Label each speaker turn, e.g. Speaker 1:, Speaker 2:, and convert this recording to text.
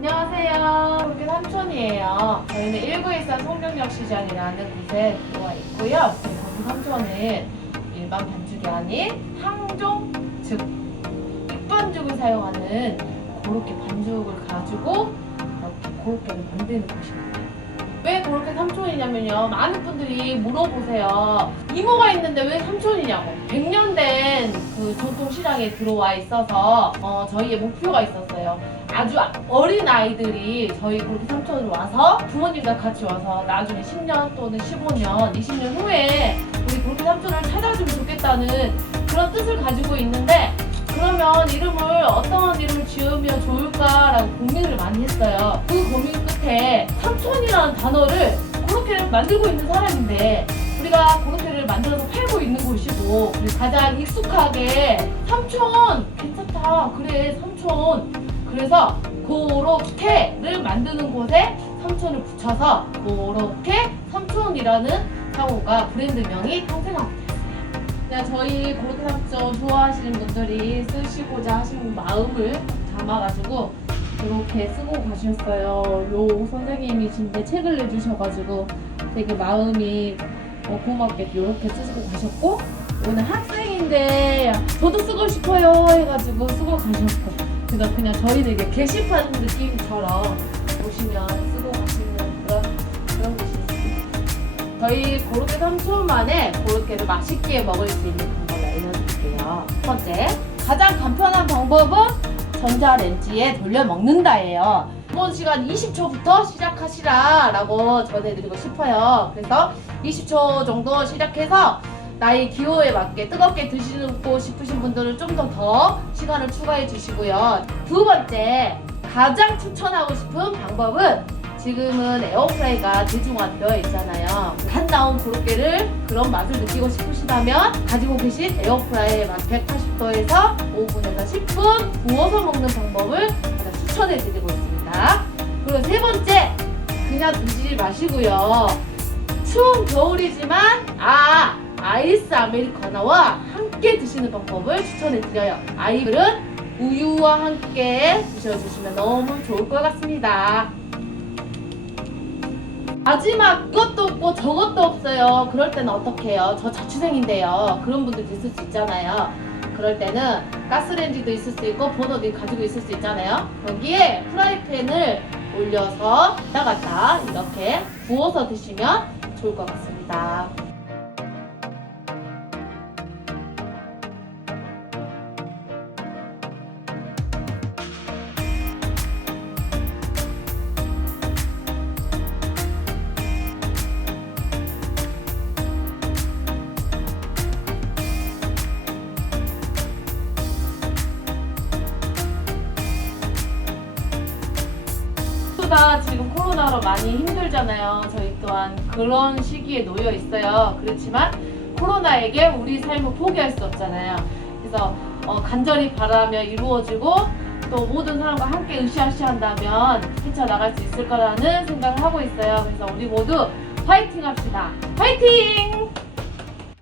Speaker 1: 안녕하세요. 우리 삼촌이에요. 저희는 1914 송정역 시장이라는 곳에 들어와 있고요. 저희 삼촌은 일반 반죽이 아닌 항종, 즉 육반죽을 사용하는 그렇게 반죽을 가지고 이렇게 고로케를 만드는 곳입니다. 왜 그렇게 삼촌이냐면요. 많은 분들이 물어보세요. 이모가 있는데 왜 삼촌이냐고. 100년 된 그 전통 시장에 들어와 있어서 어, 저희의 목표가 있었어요. 아주 어린 아이들이 저희 그렇게 삼촌으로 와서 부모님과 같이 와서 나중에 10년 또는 15년, 20년 후에 우리 그렇게 삼촌을 찾아주면 좋겠다는 그런 뜻을 가지고 있는데 그러면 이름을 어떤 이름을 지으면 좋을까라고 고민을 많이 했어요. 그 고민 끝에 삼촌이라는 단어를 고로케를 만들고 있는 사람인데 우리가 고로케를 만들어서 팔고 있는 곳이고 그리고 가장 익숙하게 삼촌 괜찮다 그래 삼촌 그래서 고로케를 만드는 곳에 삼촌을 붙여서 고로케 삼촌이라는 상호가 브랜드명이 탄생합니다. 네, 저희 삼촌 좋아하시는 분들이 쓰시고자 하시는 마음을 담아가지고 이렇게 쓰고 가셨어요. 요 선생님이신데 책을 내주셔가지고 되게 마음이 어, 고맙게 이렇게 쓰시고 가셨고 오늘 학생인데 저도 쓰고 싶어요 해가지고 쓰고 가셨고 그래서 그냥 저희들에게 게시판 느낌처럼 보시면 쓰고 가시는 그런 그런 곳이 있습니다. 저희 고로케 삼촌만의 고로케를 맛있게 먹을 수 있는 방법을 알려드릴게요. 첫 번째, 가장 간편한 방법은 전자레인지에 돌려 먹는다예요. 이번 시간 20초부터 시작하시라 라고 전해드리고 싶어요. 그래서 20초 정도 시작해서 나의 기호에 맞게 뜨겁게 드시고 싶으신 분들은 좀 더 더 시간을 추가해 주시고요. 두 번째, 가장 추천하고 싶은 방법은 지금은 에어프라이가 대중화되어 있잖아요. 갓 나온 고로케를 그런 맛을 느끼고 싶으시다면 가지고 계신 에어프라이의 맛 180도에서 5분에서 10분 구워서 먹는 방법을 가장 추천해 드리고 있습니다. 그리고 세 번째, 그냥 드시지 마시고요. 추운 겨울이지만 아 아이스 아메리카노와 함께 드시는 방법을 추천해 드려요. 아이들은 우유와 함께 드셔주시면 너무 좋을 것 같습니다. 마지막 이것도 없고 저것도 없어요. 그럴 때는 어떻게 해요? 저 자취생인데요. 그런 분들도 있을 수 있잖아요. 그럴 때는 가스레인지도 있을 수 있고 버너도 가지고 있을 수 있잖아요. 거기에 프라이팬을 올려서 왔다 갔다 이렇게 구워서 드시면 좋을 것 같습니다. 모두가 지금 코로나로 많이 힘들잖아요. 저희 또한 그런 시기에 놓여 있어요. 그렇지만 코로나에게 우리 삶을 포기할 수 없잖아요. 그래서 어, 간절히 바라며 이루어지고 또 모든 사람과 함께 으쌰으쌰한다면 헤쳐나갈 수 있을 거라는 생각을 하고 있어요. 그래서 우리 모두 파이팅 합시다. 파이팅!